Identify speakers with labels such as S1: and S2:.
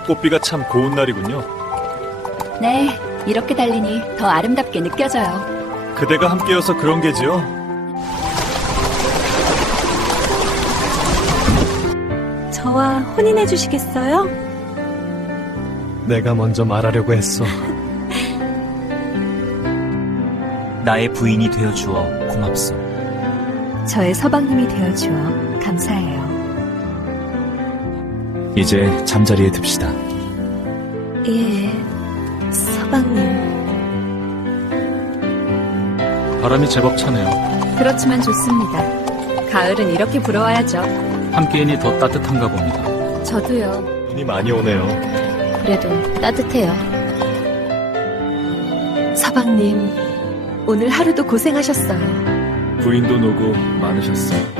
S1: 꽃비가 참 고운 날이군요.
S2: 네, 이렇게 달리니 더 아름답게 느껴져요.
S1: 그대가 함께여서 그런 게지요.
S3: 저와 혼인해 주시겠어요?
S1: 내가 먼저 말하려고 했어.
S4: 나의 부인이 되어주어 고맙소.
S3: 저의 서방님이 되어주어 감사해요.
S4: 이제 잠자리에 듭시다.
S3: 예, 서방님.
S5: 바람이 제법 차네요.
S2: 그렇지만 좋습니다. 가을은 이렇게 불어와야죠.
S5: 함께이니 더 따뜻한가 봅니다.
S2: 저도요.
S1: 눈이 많이 오네요.
S2: 그래도 따뜻해요.
S3: 서방님, 오늘 하루도 고생하셨어요.
S1: 부인도 노고 많으셨어.